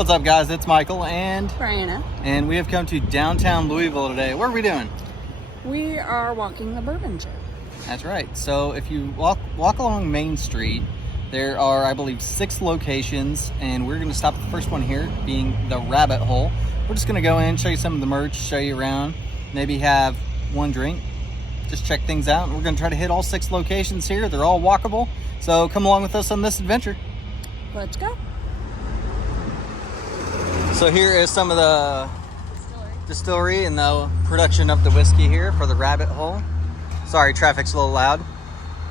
What's up, guys? It's Michael and Brianna. And we have come to downtown Louisville today. What are we doing? We are walking the Bourbon Trail. That's right. So if you walk along Main Street, there are, I believe, 6 locations, and we're going to stop at the first one here, being the Rabbit Hole. We're just going to go in, show you some of the merch, show you around, maybe have one drink, just check things out. And we're going to try to hit all 6 locations here. They're all walkable, so come along with us on this adventure. Let's go. So here is some of the distillery and the production of the whiskey here for the Rabbit Hole. Sorry, traffic's a little loud.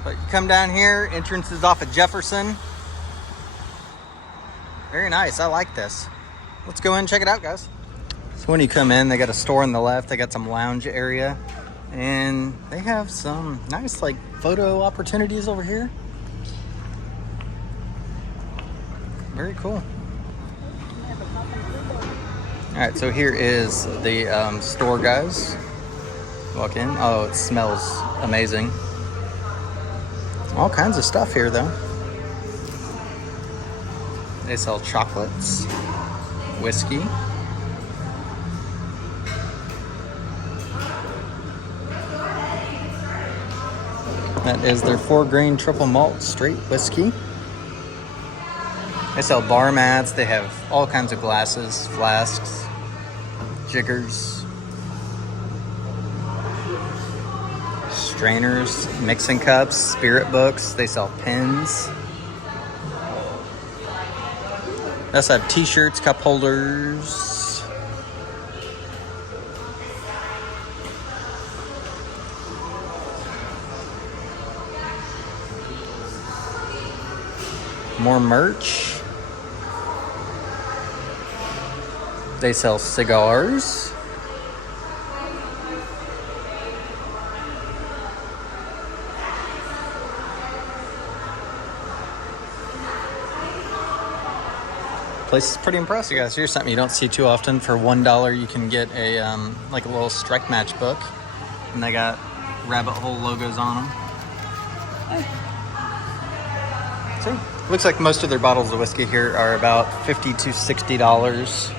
But you come down here, entrance is off of Jefferson. Very nice, I like this. Let's go in and check it out, guys. So when you come in, they got a store on the left, they got some lounge area, and they have some nice like photo opportunities over here. Very cool. All right, so here is the store, guys. Walk in. Oh, it smells amazing. All kinds of stuff here, though. They sell chocolates, whiskey. That is their 4-grain triple malt straight whiskey. They sell bar mats. They have all kinds of glasses, flasks, jiggers, strainers, mixing cups, spirit books. They sell pens. They also have t-shirts, cup holders. More merch. They sell cigars. Place is pretty impressive, guys. Here's something you don't see too often. For $1, you can get a like a little strike match book, and they got Rabbit Hole logos on them. See, looks like most of their bottles of whiskey here are about $50 to $60.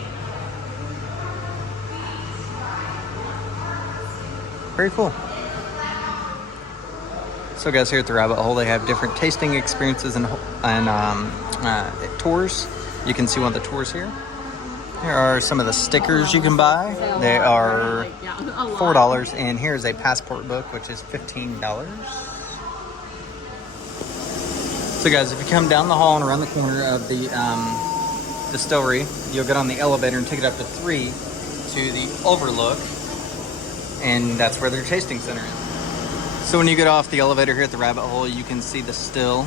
Very cool. So, guys, here at the Rabbit Hole, they have different tasting experiences and tours. You can see one of the tours here. Here are some of the stickers you can buy. They are $4, and here's a passport book, which is $15. So, guys, if you come down the hall and around the corner of the distillery, you'll get on the elevator and take it up to 3 to the overlook, and that's where their tasting center is. So when you get off the elevator here at the Rabbit Hole, you can see the still,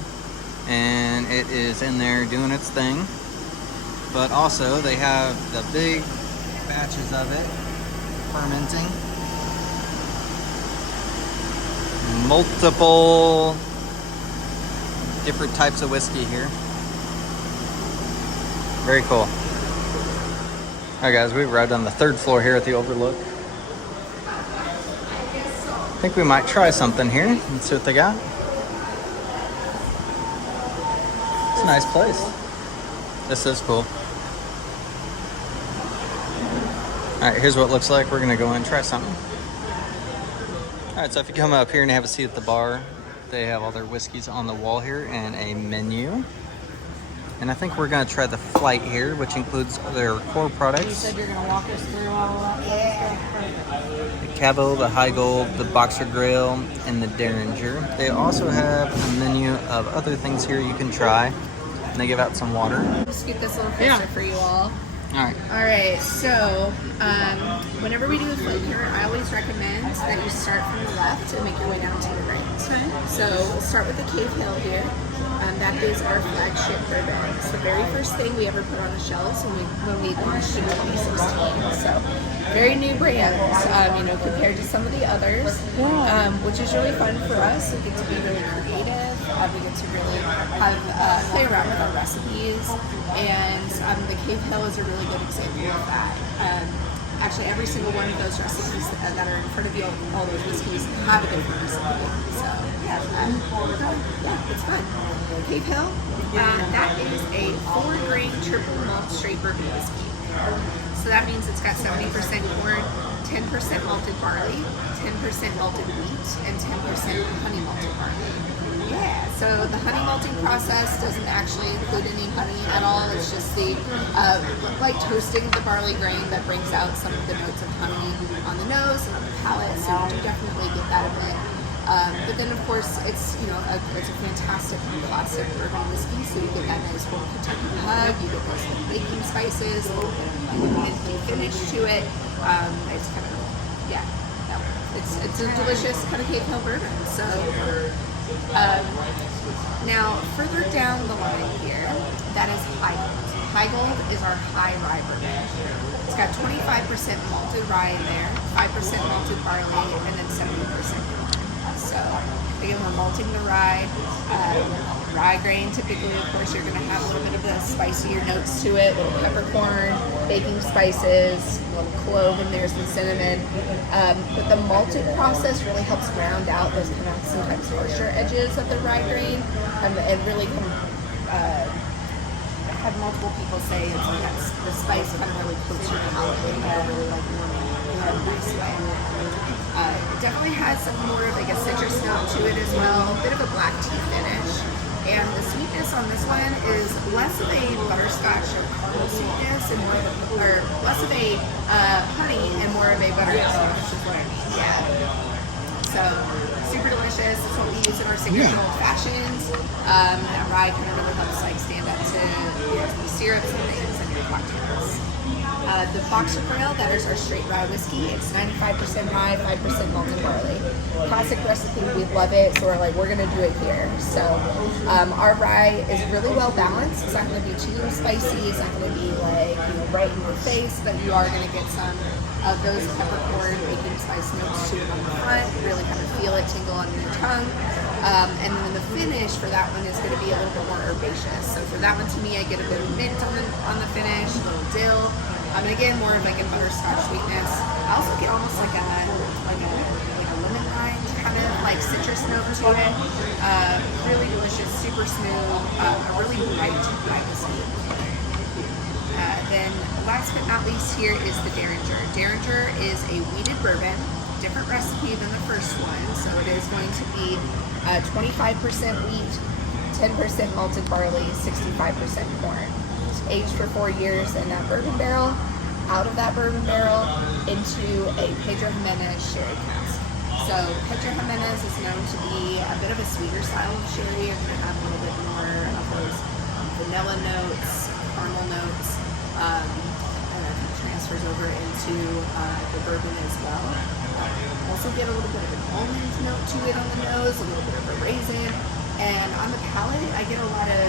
and it is in there doing its thing. But also, they have the big batches of it fermenting. Multiple different types of whiskey here. Very cool. All right, guys, we've arrived on the 3rd floor here at the Overlook. I think we might try something here and see what they got. It's a nice place. This is cool. All right, here's what it looks like. We're gonna go in and try something. All right, so if you come up here and have a seat at the bar, they have all their whiskeys on the wall here and a menu. And I think we're gonna try the Flight here, which includes their core products. You said you're gonna walk us through all of that. The Cabo, the High Gold, the Boxer Grail, and the Derringer. They also have a menu of other things here you can try. And they give out some water. Just get this little picture for you all. All right, so whenever we do a flight here, I always recommend that you start from the left and make your way down to the right. Okay. So we'll start with the Cave Hill here. That is our flagship bourbon. It's the very first thing we ever put on the shelves when we launched in 2016. So very new brand, compared to some of the others, which is really fun for us. We get to be really creative. We get to really have play around with our recipes, and the Cave Hill is a really good example of that. actually every single one of those recipes that are in front of you, all those whiskeys, have a different recipe. So yeah, it's fun. Cave Hill, that is a 4-grain triple malt straight bourbon whiskey. So that means it's got 70% corn, 10% malted barley, 10% malted wheat, and 10% honey malted barley. Yeah, so the honey malting process doesn't actually include any honey at all. It's just the like toasting of the barley grain that brings out some of the notes of honey on the nose and on the palate. So you do definitely get that a bit. But then, of course, it's it's a fantastic classic bourbon whiskey. So you get that nice warm Kentucky hug. You get those little baking spices, a little bit of minty finish to it. It's kind of it's a delicious kind of Cave Hill bourbon. So. Now, further down the line here, that is High Gold. High Gold is our high rye bourbon. It's got 25% malted rye in there, 5% malted barley, and then 70% corn. So, again, we're malting the rye. Rye grain, typically, of course, you're going to have a little bit of the spicier notes to it, little peppercorn, baking spices, a little clove in there, some cinnamon. But the malting process really helps round out those kind of sometimes harsher edges of the rye grain, and really have multiple people say it's sometimes the spice kind of really coats your palate in a really like warming in a nice way. It definitely has some more of like a citrus note to it as well, a bit of a black tea finish. And the sweetness on this one is less of a butterscotch or caramel sweetness and more of less of a honey and more of a butterscotch, which is what I mean. Yeah. So super delicious. It's what we use in our signature old fashions. That rye kind of really helps like stand up to the syrups and things in your cocktails. The Boxer Grill, that is our straight rye whiskey. It's 95% rye, 5% malted barley. Classic recipe, we love it, so we're gonna do it here. So our rye is really well balanced. It's not gonna be too spicy. It's not gonna be like right in your face, but you are gonna get some of those peppercorn, baking spice notes to it on the front. Really kind of feel it tingle on your tongue. And then the finish for that one is gonna be a little bit more herbaceous. So for that one, to me, I get a bit of mint on the finish, a little dill. And again, more of like a butterscotch sweetness. I also get almost like a lemon rind kind of like citrus note to it. Really delicious, super smooth, a really bright whiskey. Then last but not least here is the Derringer. Derringer is a wheated bourbon, different recipe than the first one. So it is going to be 25% wheat, 10% malted barley, 65% corn. Aged for 4 years in that bourbon barrel, out of that bourbon barrel into a Pedro Jimenez sherry cask. So Pedro Jimenez is known to be a bit of a sweeter style of sherry. You're going to have a little bit more of those vanilla notes, caramel notes, and that kind of transfers over into the bourbon as well. Also get a little bit of an almond note to it on the nose, a little bit of a raisin. And on the palate, I get a lot of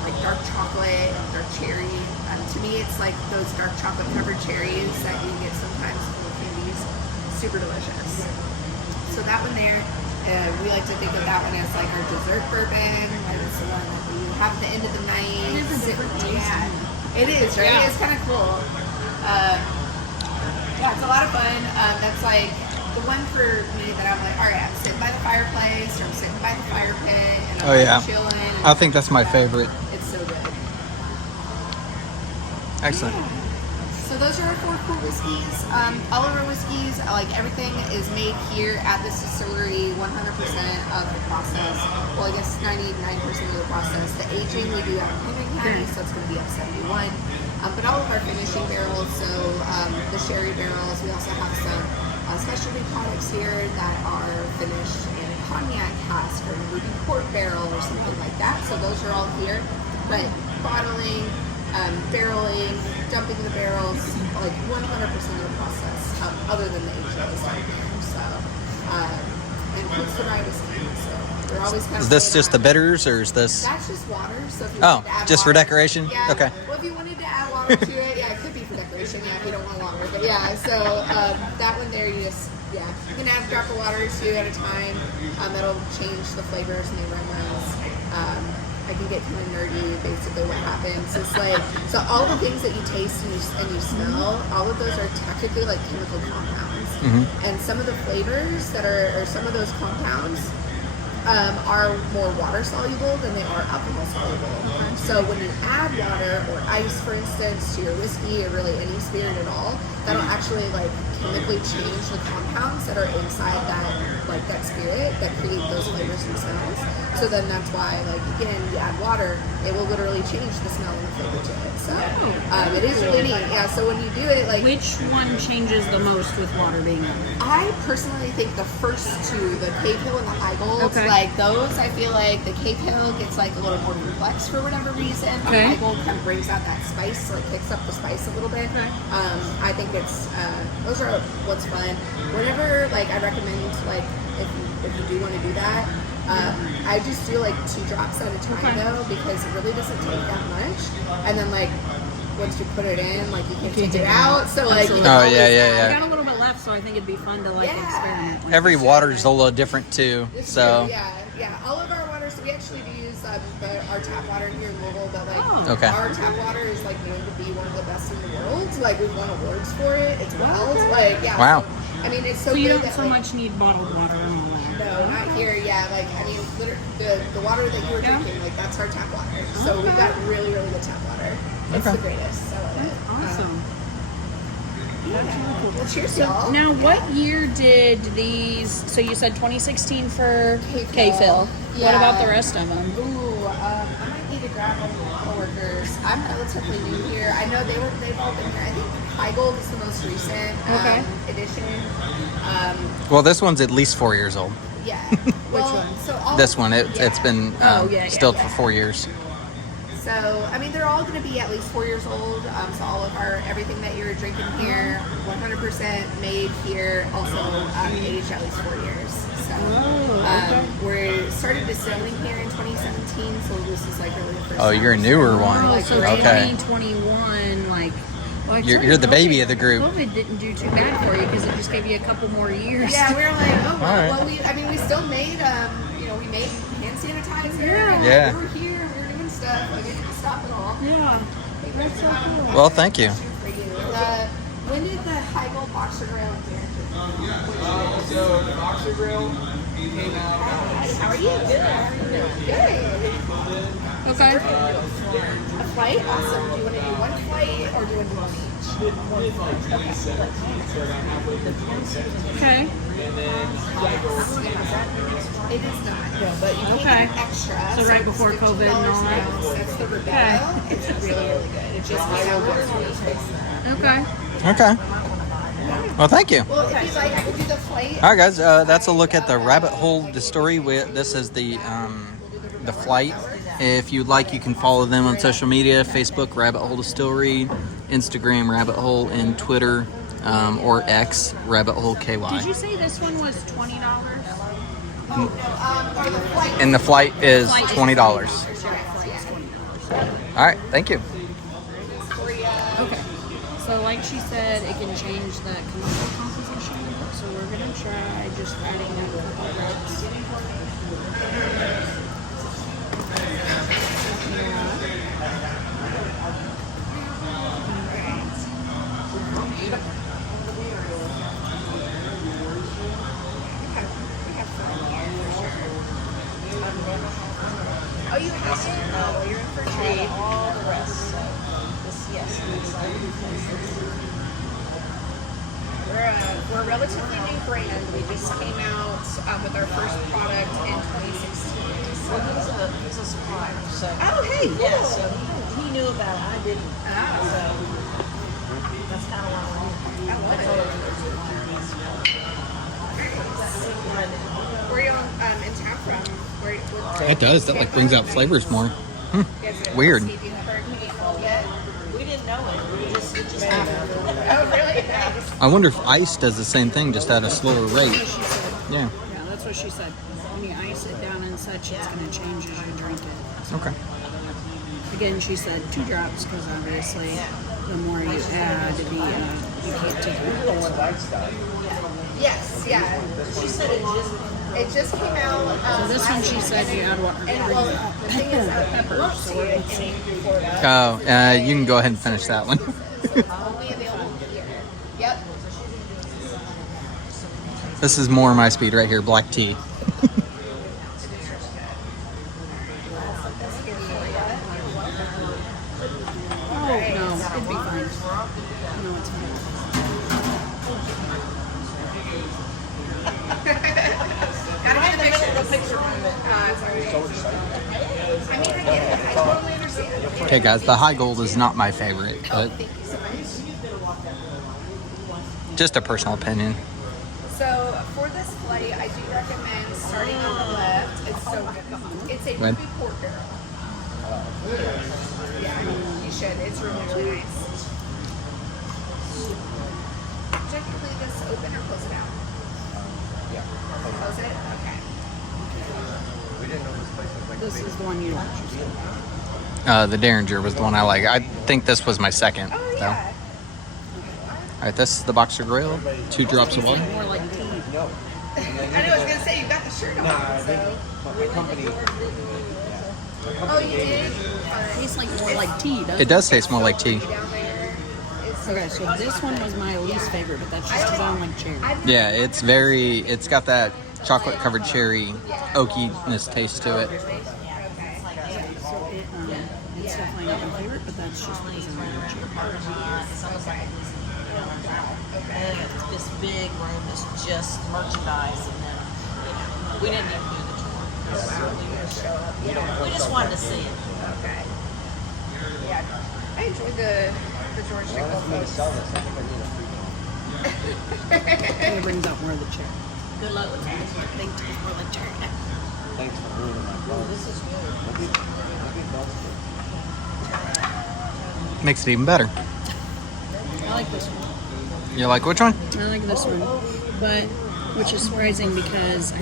like dark chocolate and dark cherry. To me, it's like those dark chocolate covered cherries that you get sometimes in candies. Super delicious. So that one there, we like to think of that one as like our dessert bourbon. It's the one that we have at the end of the night. It is a different taste. Yeah, it is, right? Yeah. It's kind of cool. Yeah, it's a lot of fun. That's like the one for me that I'm like, all right, I'm sitting by the fireplace or I'm sitting by the fire pit and I'm chilling. And I think that's my favorite. It's so good. Excellent. Yeah. So those are our 4 cool whiskeys. All of our whiskeys, like everything is made here at this distillery, 100% of the process. Well, I guess 99% of the process. The aging we do out in Henry County, so it's going to be up 71. But all of our finishing barrels, so the sherry barrels, we also have some specialty products here that are finished in a cognac cask or a ruby port barrel or something like that. So those are all here. But bottling, barreling, dumping the barrels, like 100% of the process, other than the aging is down there. So, includes the rye whiskey. So we're always kind of. Is this just the bitters, or is this? That's just water. So if you Oh, wanted to add just for water, decoration? Yeah. Okay. Well, if you wanted to add water to it, yeah, it could be for decoration. Yeah, if you don't want longer, but yeah. So that one there, you can add a drop of water or 2 at a time. That'll change the flavors and the aromas. I can get kind of nerdy. Basically, what happens is like, so all the things that you taste and you smell, all of those are technically like chemical compounds. And some of the flavors that are, or some of those compounds, are more water soluble than they are alcohol soluble. So when you add water or ice, for instance, to your whiskey or really any spirit at all, that'll actually like chemically change the compounds that are inside that spirit that create those flavors and smells. So then that's why, like, again, you add water, it will literally change the smell and the flavor to it. So it is really neat. Yeah. So when you do it, like, which one changes the most with water being in? I personally think the first two, the Cave Hill and the High Gold, like those, I feel like the Cave Hill gets like a little more complex for whatever reason. The High Gold kind of brings out that spice, so it kicks up the spice a little bit. I think it's those are what's fun. Whenever, like, I recommend, like, if you do want to do that, I just do like 2 drops at a time though, because it really doesn't take that much. And then, like, once you put it in, like, you can take it out. So like, you know, I got a little bit left, so I think it'd be fun to like experiment with. Every water is a little different too. It's so true, yeah. All of our waters, we actually do use our tap water here in Louisville, but like our tap water is like known to be one of the best in the world. Like, we've won awards for it. It's wild. Like, wow. So, I mean, it's so, so you good don't that, so like, much need bottled water and all that. No, not here. Yeah, like, I mean, the water that you were drinking, like, that's our tap water. So we've got really, really good tap water. It's the greatest. I love it. Awesome. Well, cheers, So y'all. now, what year did these? So you said 2016 for Cave Hill. Yeah. What about the rest of them? Ooh, I might need to grab one of my coworkers. I'm relatively new here. I know they've all been here. I think High Gold is the most recent edition. well, this one's at least 4 years old. Yeah. Which one? So all This one, it's been stilled for 4 years. So, I mean, they're all going to be at least 4 years old. So all of everything that you're drinking here, 100% made here, also aged at least 4 years. So we started distilling here in 2017, so this is like really the first time. You're a newer one. Oh, so okay. 2021, like. Well, You're the baby of the group. COVID didn't do too bad for you because it just gave you a couple more years. Yeah, we were like, oh, well, All right. we still made, we made hand sanitizer. Yeah. And, like, we were here, we were doing stuff. Like, it didn't stop at all. Yeah. That's so cool. Well, thank you. For you. When did the High Gold Boxer Grill here? So the Boxer Grill came out. How are you? Good. Okay. A flight? Awesome. Do you want to do one flight or do you want to do one each? Okay. It is not. No, but you can get extra. So right before it's COVID and all $50 that. an ounce. That's the Rebello. It's really, really good. It just came out once a week. Okay. Okay. Well, thank you. Well, if you'd like, I can do the flight. All right, guys. That's a look at the Rabbit Hole Distillery. This is the flight. If you'd like, you can follow them on social media: Facebook, Rabbit Hole Distillery; Instagram, Rabbit Hole; and Twitter or X, Rabbit Hole KY. Did you say this one was $20? And the flight is $20. All right, thank you. Okay. So like she said, it can change the chemical composition. So we're going to try just adding a couple drops. Oh, you have it? Oh, well, you're in for a treat. All the rest. So this, yes, I'm excited because We're a relatively new brand. We just came out with our first product in 2016. well, he's a supplier. So Oh, hey, cool. yeah, so he knew about it. I didn't. Oh, So that's kind of why I love it. Where are you in town from? It does. That brings out flavors more. Weird. We we didn't know it. It just happened. Oh, really? Nice. I wonder if ice does the same thing, just at a slower rate. Yeah. Yeah, that's what she said. When you ice it down and such, it's going to change as you drink it. Okay. Again, she said 2 drops because obviously the more you add, you can't take it out. Yes, yeah. She said it just It just came out. So this one, she said you add what? And well, the thing is, Peppers. So we're gonna see. Oh, you can go ahead and finish that one. only available here. Yep. This is more my speed right here, black tea. Oh, no, it'd be fine. No, it's fine. Gotta get the picture. I mean, I get it. I totally understand. Okay, guys, the high gold is not my favorite, but Thank you so much. just a personal opinion. So for this flight, I do recommend starting on the left. It's so good. It's a When? ruby pork barrel. Yeah, you should. It's really nice. Should I leave this open or close it out? Close it? Okay. This is the one you don't choose. The Derringer was the one I like. I think this was my second. Oh, though. yeah. All right, this is the Boxer Grill. 2 drops of water. More like tea. I know, I was going to say, you've got the shirt on, so. My company. Oh, you did? Tastes like more like tea, doesn't It does taste more like tea. Down there. It's Okay, so this one was my least favorite, but that's just because I don't like cherry. Yeah, it's got that chocolate covered cherry oakiness taste to it. So it's definitely not my favorite, but that's just because I don't like cherry. And this big room is just merchandise, and then, we didn't even do the tour. We just wanted to see it. Okay. Yeah. I enjoyed the George Nickel folks. It brings out more of the cherry. Good luck with that. They taste more like cherry. Thanks for ruining my clothes. This is good. Makes it even better. I like this one. You like which one? I like this one, but which is surprising because I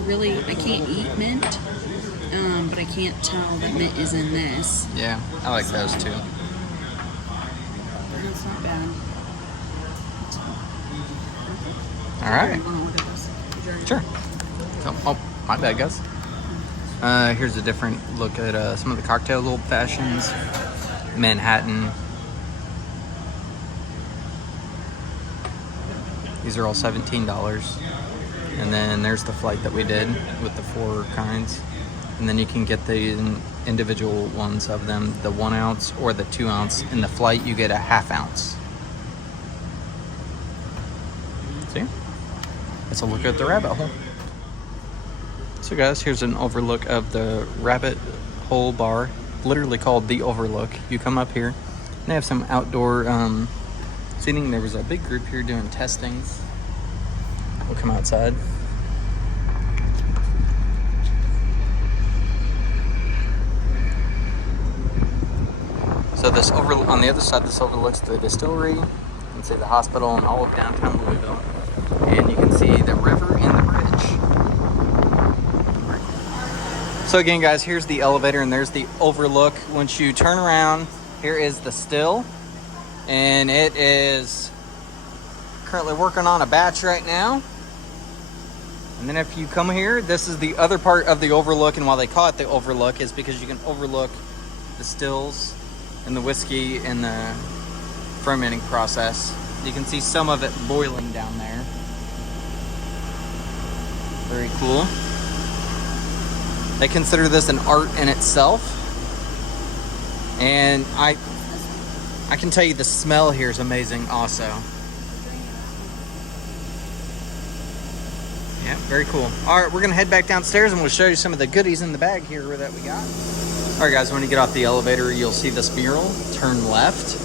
can't eat mint, but I can't tell that mint is in this. Yeah, I like those too. And it's not bad. All right. You wanna look at this? Sure. Oh, my bad, guys. Here's a different look at some of the cocktail old fashions. Manhattan. These are all $17. And then there's the flight that we did with the 4 kinds. And then you can get the individual ones of them, the 1 ounce or the 2 ounce. In the flight, you get a ½ ounce. See? Let's look at the rabbit hole. So guys, here's an overlook of the rabbit hole bar, literally called the Overlook. You come up here, and they have some outdoor seating. There was a big group here doing testings. We'll come outside. So this on the other side, this overlooks the distillery. You can see the hospital and all of downtown Louisville. And you can see the river and the bridge. So again, guys, here's the elevator and there's the overlook. Once you turn around, here is the still. And it is currently working on a batch right now. And then if you come here, this is the other part of the overlook. And why they call it the overlook is because you can overlook the stills and the whiskey and the fermenting process. You can see some of it boiling down there. Very cool. They consider this an art in itself. And I can tell you the smell here is amazing also. Yeah, very cool. All right, we're gonna head back downstairs and we'll show you some of the goodies in the bag here that we got. All right, guys, when you get off the elevator, you'll see this mural. Turn left.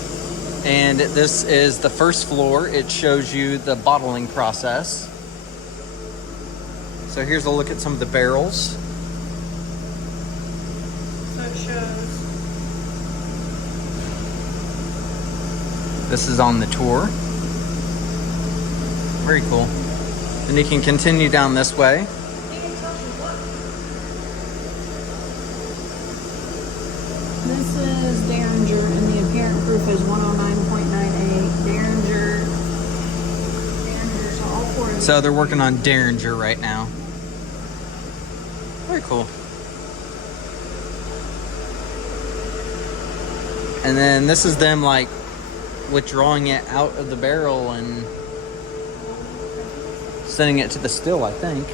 And this is the first floor. It shows you the bottling process. So here's a look at some of the barrels. So it shows. This is on the tour. Very cool. And you can continue down this way. This is Derringer, and the apparent proof is 109.98. Derringer, so all 4 of So they're working on Derringer right now. Very cool. And then this is them like withdrawing it out of the barrel and sending it to the still, I think.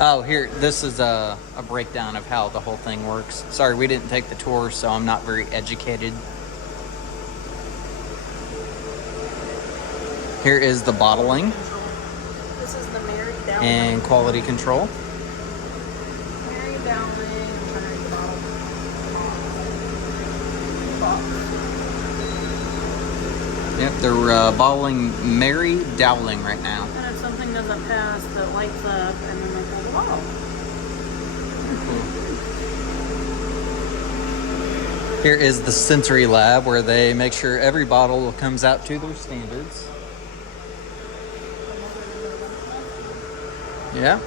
Oh, here, this is a breakdown of how the whole thing works. Sorry, we didn't take the tour, so I'm not very educated. Here is the bottling This is the Mary Dowling. and quality control. Mary Dowling. I'm trying to read the bottle. Yep, they're bottling Mary Dowling right now. And if something doesn't pass, that lights up, and then they pull the bottle. Here is the sensory lab where they make sure every bottle comes out to their standards. Yeah.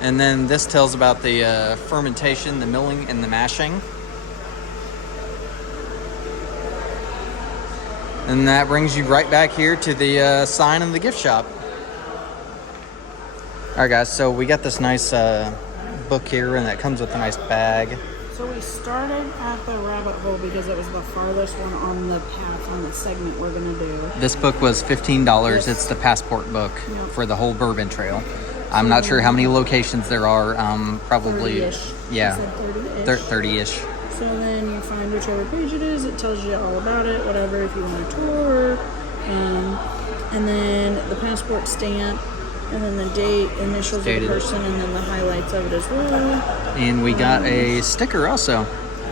And then this tells about the fermentation, the milling, and the mashing. And that brings you right back here to the sign in the gift shop. All right, guys, so we got this nice book here, and that comes with a nice bag. So we started at the rabbit hole because it was the farthest one on the path on the segment we're gonna do. This book was $15. Yes. It's the passport book Yep. for the whole Bourbon Trail. I'm not sure how many locations there are. Probably, 30-ish. yeah, He said 30-ish. 30-ish. So then you find whichever page it is. It tells you all about it, whatever, if you want a tour. And then the passport stamp, and then the date, initials of the Dated. person, and then the highlights of it as well. And we got a sticker also.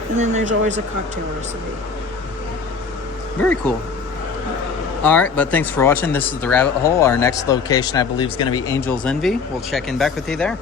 And then there's always a cocktail recipe. Very cool. All right, but thanks for watching. This is the Rabbit Hole. Our next location, I believe, is going to be Angel's Envy. We'll check in back with you there.